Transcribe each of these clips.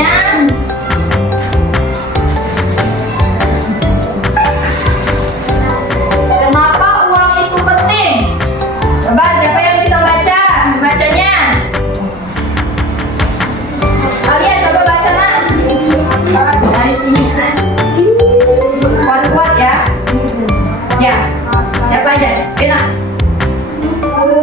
selanjutnya, kenapa uang itu penting? Coba siapa yang bisa baca? Bacanya. Kalian coba baca lah. Dari sini kan. Kuat-kuat ya. Ya. Siapa aja? Pina. Ayo.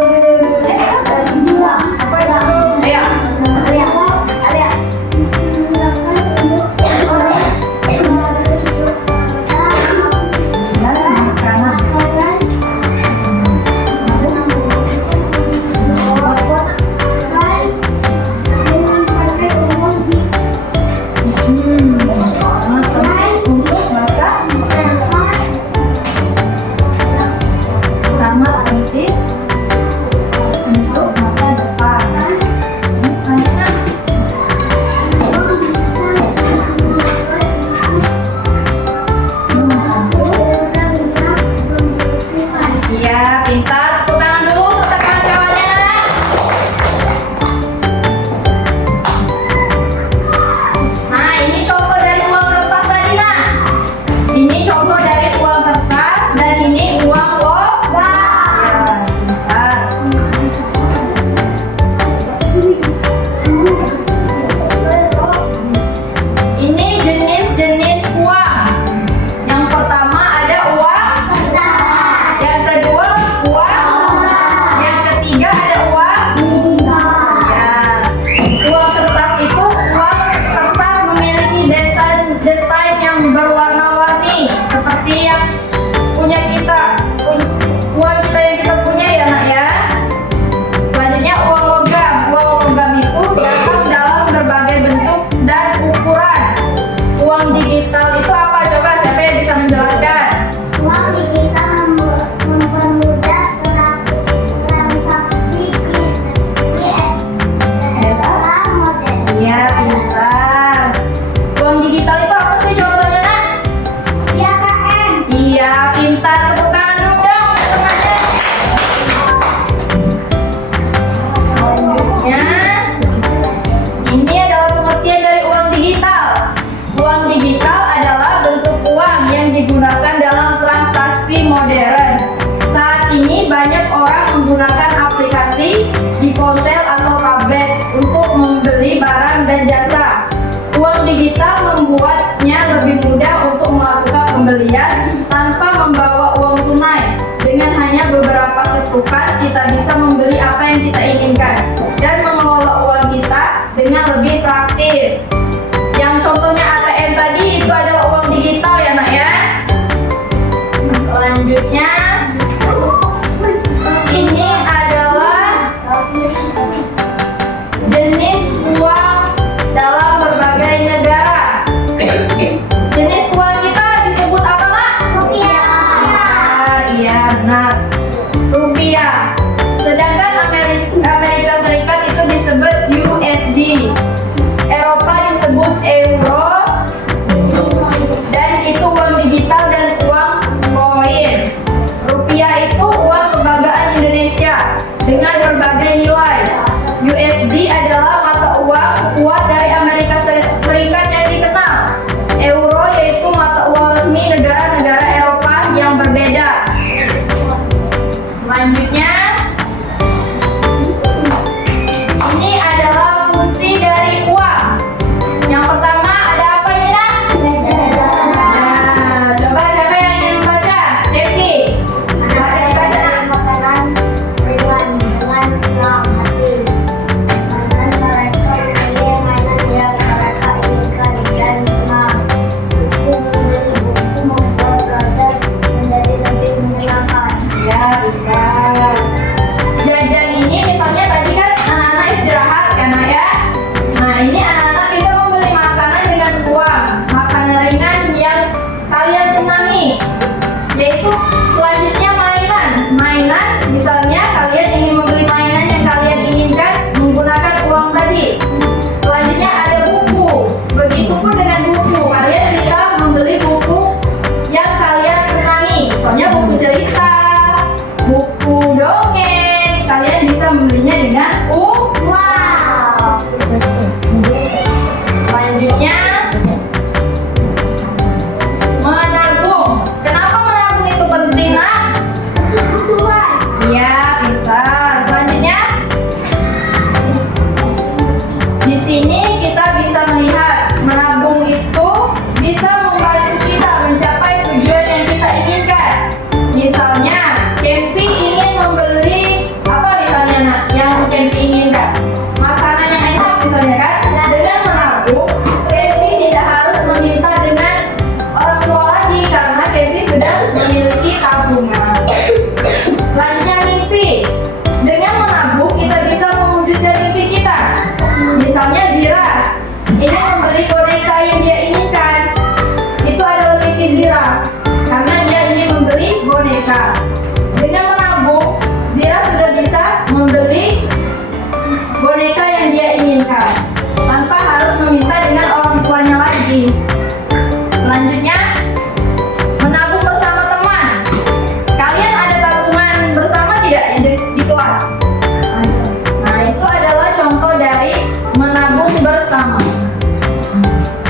Untuk masa sangat penting untuk masa depan. Iya, pintar. Tepuk tangan dulu untuk kawan-kawannya, Nana. Nah, ini contoh dari uang kertas tadi, Nah. Ini contoh dari uang kertas dan ini uang logam. Ya, pintar. Ini jenis-jenis uang. Yang pertama ada uang kertas. Yang kedua uang. Yang ketiga ada uang. Ya. Uang kertas itu uang kertas memiliki desain yang berwarna-warni seperti yang punya kita, uang kita yang kita punya ya Nak ya. Selanjutnya uang logam. Uang logam itu datang dalam berbagai bentuk dan ukuran. Uang digital itu apa? Coba siapa yang bisa menjelaskan? Uang digital mempermudah transaksi dalam modern. Iya, pintar. Uang digital itu apa sih contohnya, Nak? YKM. Iya, pintar. Tepuk tangan dulu dong teman-temannya. Selanjutnya, ini adalah pengertian dari uang digital. Uang digital adalah bentuk uang yang digunakan dalam transaksi modern. Saat ini banyak orang menggunakan aplikasi di ponsel atau tablet untuk membeli barang dan jasa. Uang digital membuatnya lebih mudah untuk melakukan pembelian tanpa membawa uang tunai. Dengan hanya beberapa ketukan, kita bisa membeli apa yang kita inginkan dan mengelola uang kita dengan lebih praktis. Yang contohnya ATM tadi itu adalah uang digital ya Nak ya. Selanjutnya, ini adalah jenis uang dalam berbagai negara. Jenis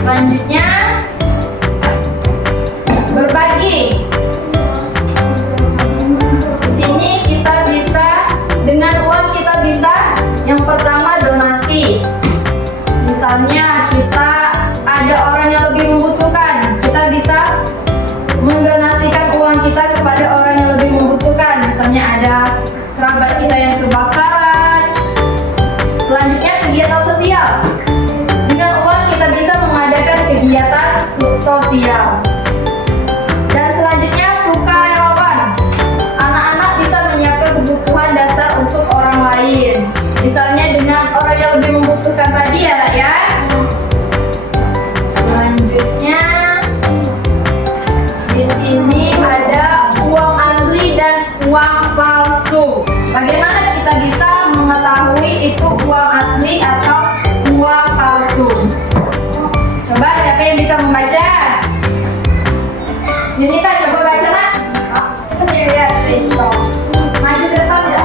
Selanjutnya berbagi. Di sini kita bisa dengan uang kita bisa yang pertama donasi. Misalnya kita ada orang yang lebih membutuhkan, kita bisa mendonasikan uang kita kepada orang yang lebih membutuhkan. Misalnya ada kerabat kita yang kebakaran. Selanjutnya kegiatan sosial. Dengan uang kita bisa mengadakan kegiatan sosial. Dan selanjutnya sukarelawan. Anak-anak bisa menyiapkan kebutuhan dasar untuk orang lain. Misalnya dengan orang yang lebih membutuhkan tadi ya rakyat. Selanjutnya di sini ada uang asli dan uang palsu. Bagaimana kita bisa mengetahui itu uang asli atau uang palsu? Coba siapa yang bisa membaca? Yunita coba baca nak. Lihat itu. Maju ke depan ya.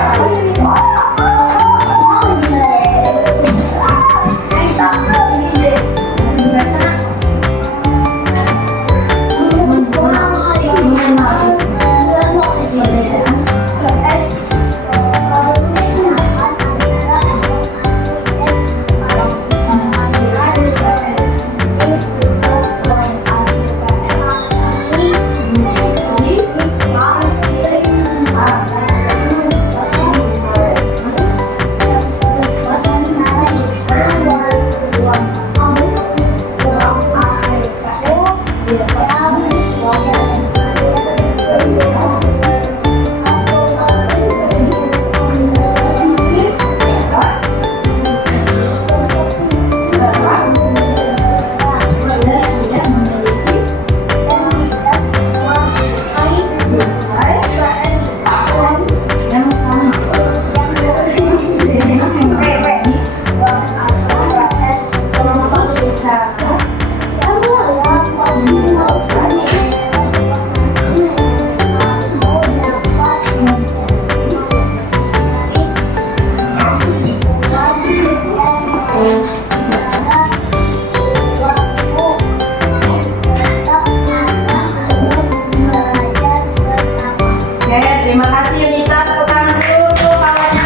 Terima kasih Yunita, tepuk tangan dulu untuk kawannya.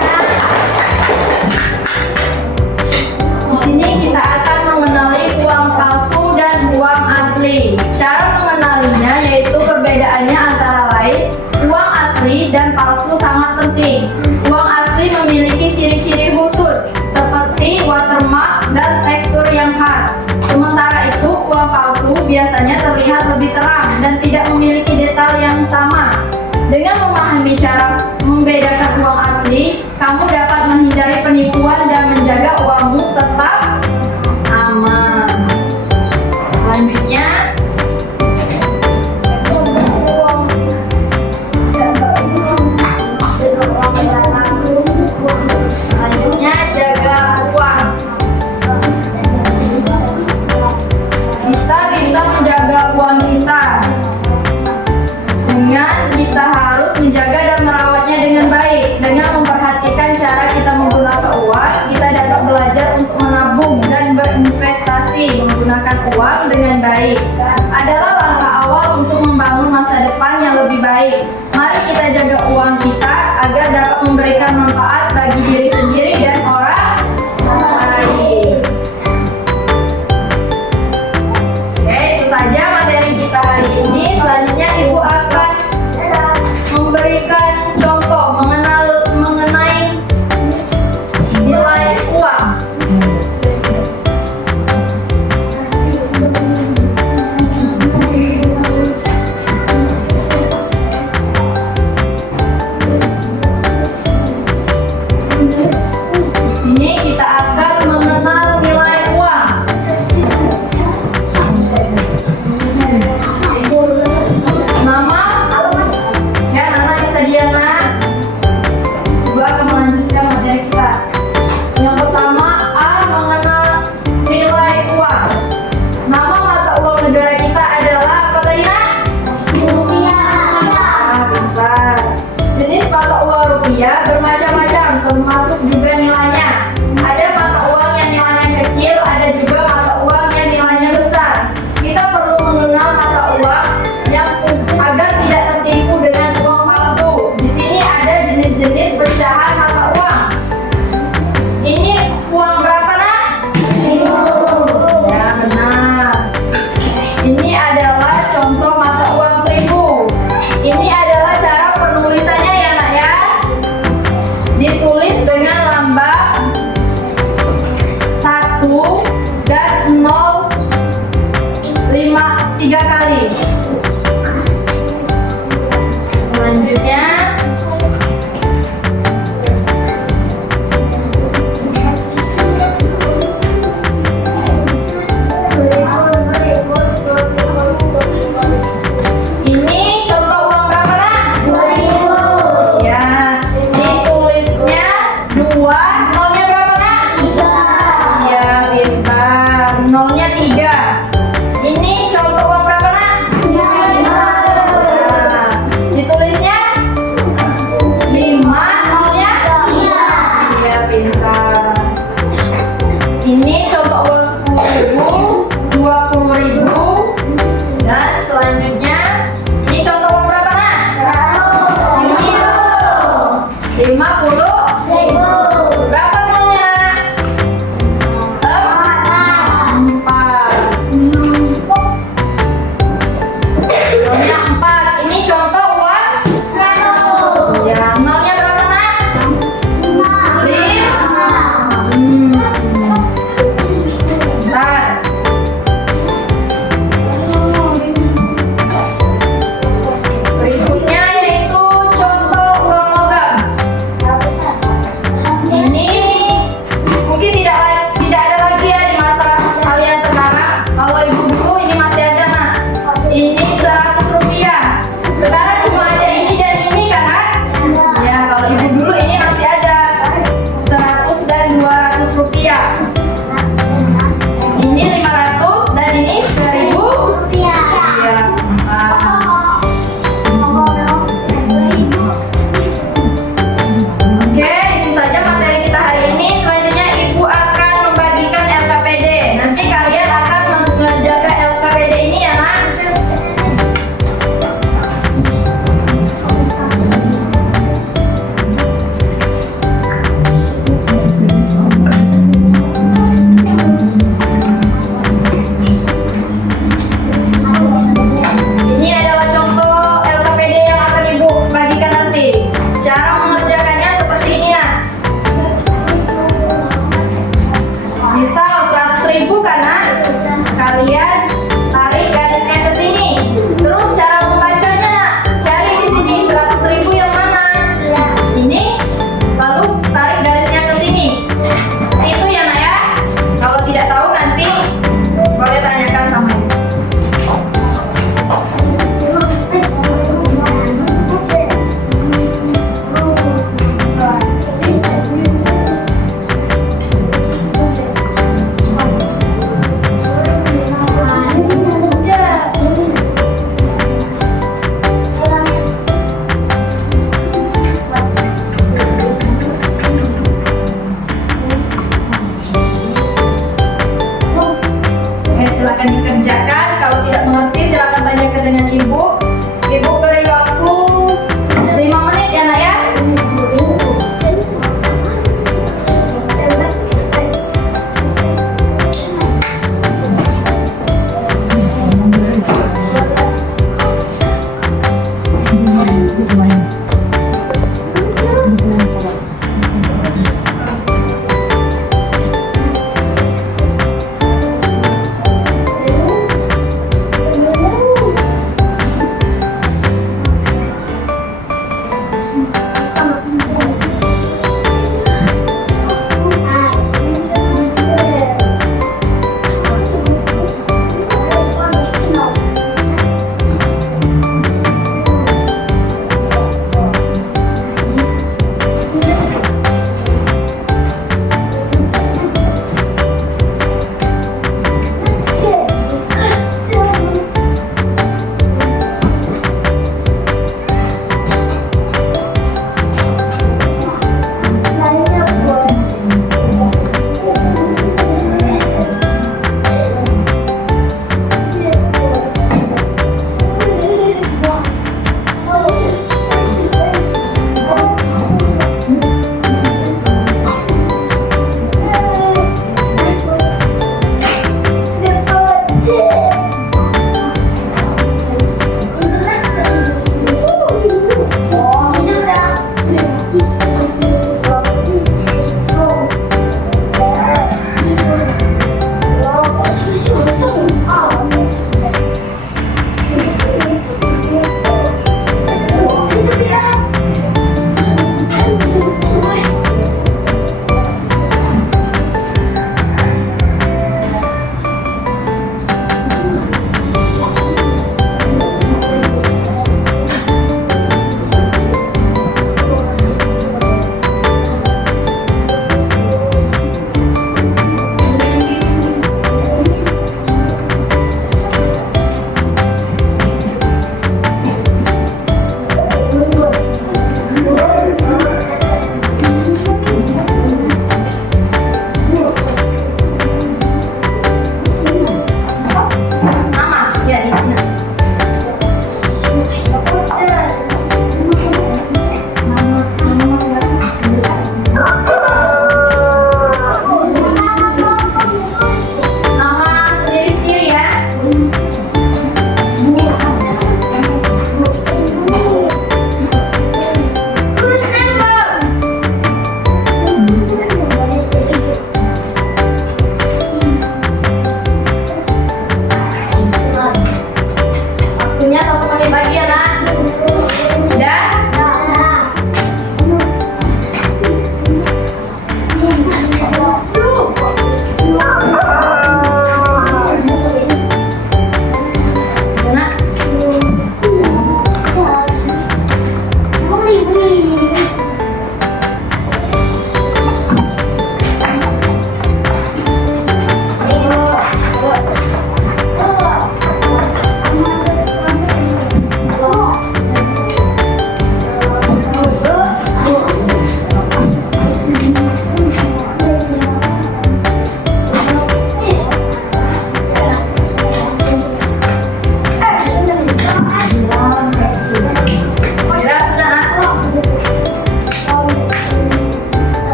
Di sini kita akan mengenali uang palsu dan uang asli. Cara mengenalinya yaitu perbedaannya antara lain uang asli dan palsu sangat penting. Uang asli memiliki ciri-ciri khusus seperti watermark dan tekstur yang khas. Sementara itu uang palsu biasanya terlihat lebih terang dan tidak memiliki detail yang sama. Dengan memahami cara membedakan uang asli, kamu dapat menghindari penipuan dan menjaga uangmu tetap aman. Selanjutnya, jaga uang. Kita bisa menjaga uang kita dengan kita harus menjaga dan merawatnya dengan baik. Dengan memperhatikan cara kita menggunakan uang, kita dapat belajar untuk menabung dan berinvestasi. Menggunakan uang dengan baik adalah langkah awal untuk membangun masa depan yang lebih baik. Mari kita jaga uang kita agar dapat memberikan manfaat bagi diri sendiri dan orang lain. Oke, itu saja materi kita hari ini. Selanjutnya Ibu akan memberikan contoh mengenai nilai uang. 10.000. Dan selanjutnya, ini contoh uang berapa nak? 50.000. Berapa nolnya nak? 4. Nolnya 4. Ini contoh uang. Ya, nolnya berapa nak? 5. Bentar. Berikutnya yaitu contoh uang logam. Ini mungkin tidak ada lagi ya di masa kalian sekarang. Kalau ibu dulu ini masih ada nak. Ini 100 rupiah. Sekarang cuma ada ini dan ini kan nak? Ya, kalau ibu dulu ini masih ada 100 dan 200 rupiah. Ini 500 dan ini 1.000. Ya. Oke, itu saja materi kita hari ini. Selanjutnya ibu akan membagikan LKPD. Nanti kalian akan menjaga LKPD ini ya nak. Ini adalah contoh LKPD yang akan ibu bagikan nanti. Cara mengerjakannya seperti ini ya. Misal 100.000 kan nak? Kalian tarik garisnya ke sini. Terus cara membacanya nak? Cari di sini 100.000 yang mana? Ini. Lalu tarik garisnya ke sini. Itu ya nak ya. Kalau tidak tahu nanti boleh tanyakan sama ibu. Oke, silakan dikerjakan. Kalau tidak mengerti, silakan tanyakan dengan ibu. Ibu beri waktu 5 menit ya nak ya.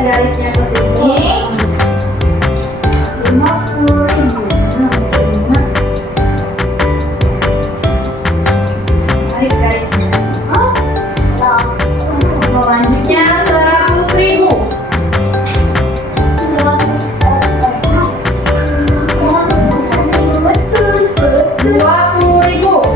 lihat garisnya ke sini. 50.000. Tarik garisnya. Selanjutnya 100.000. Betul. 20.000. 30.000.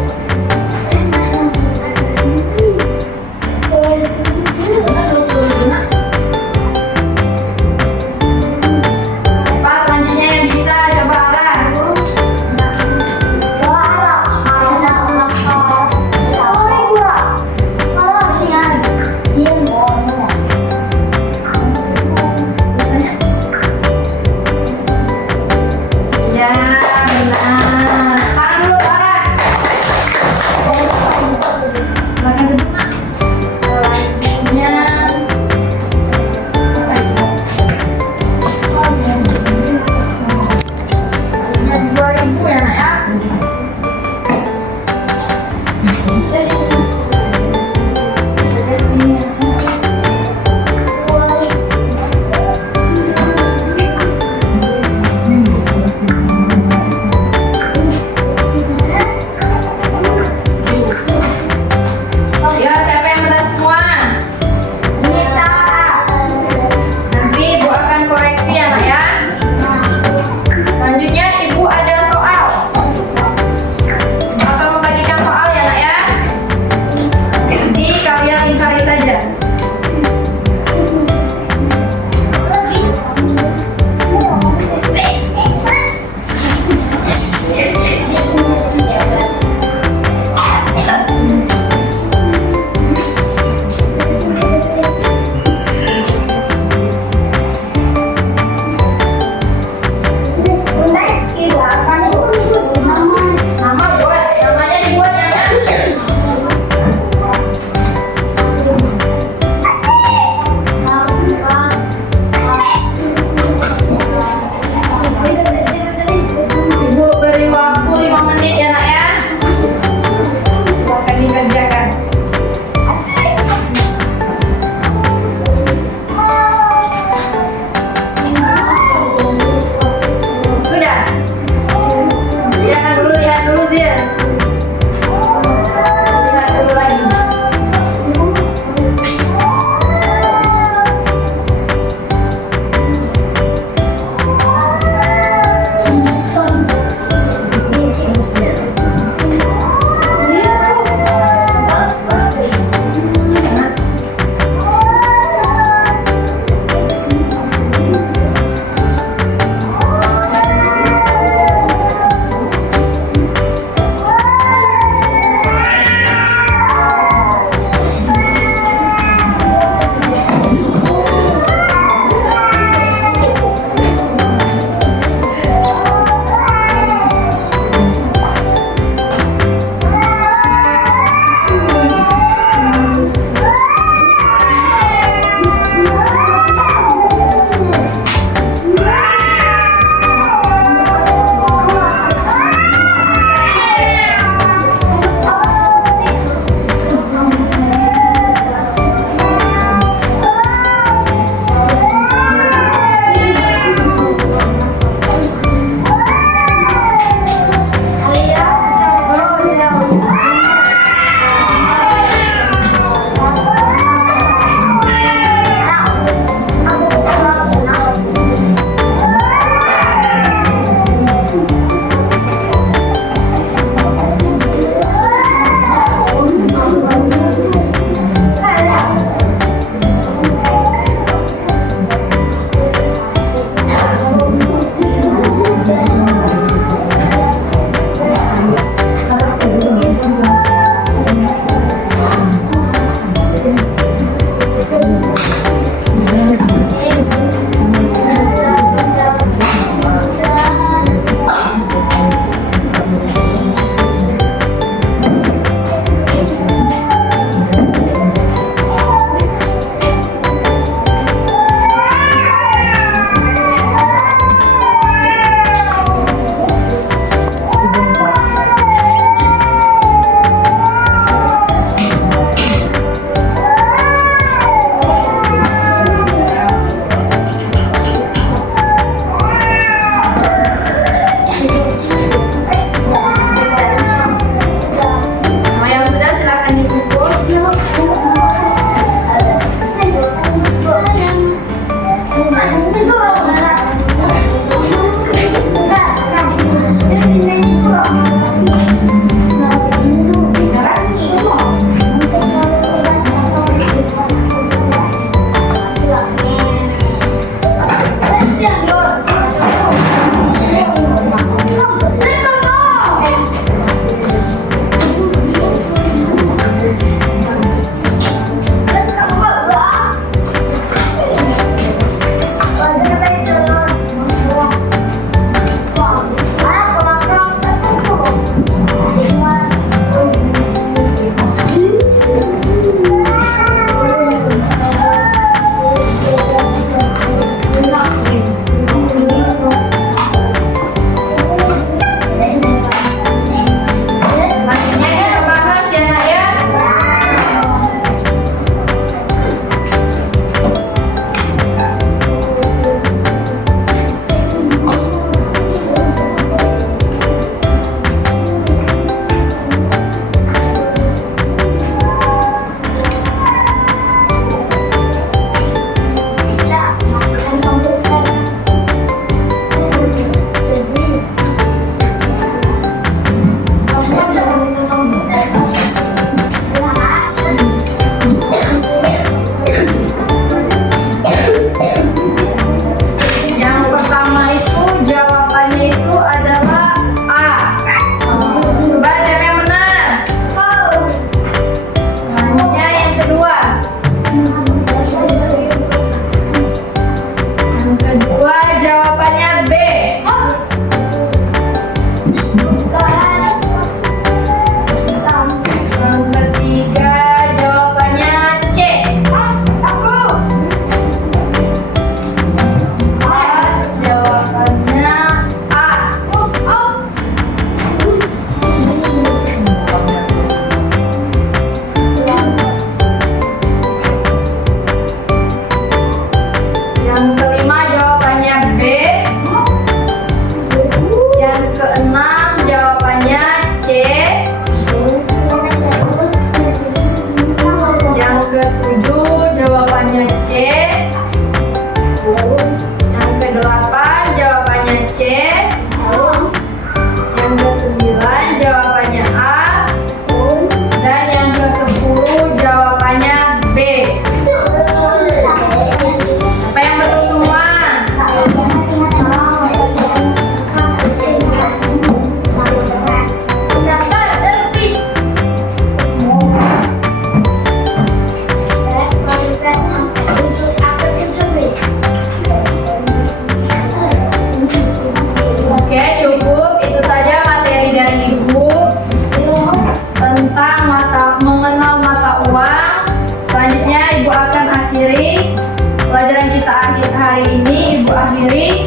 hari ini Ibu akhiri.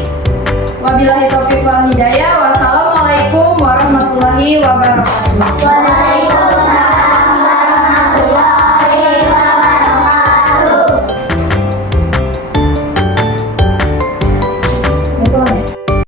Wabillahi taufiq wal hidayah. Wassalamualaikum warahmatullahi wabarakatuh. Waalaikumsalam warahmatullahi wabarakatuh. Betul.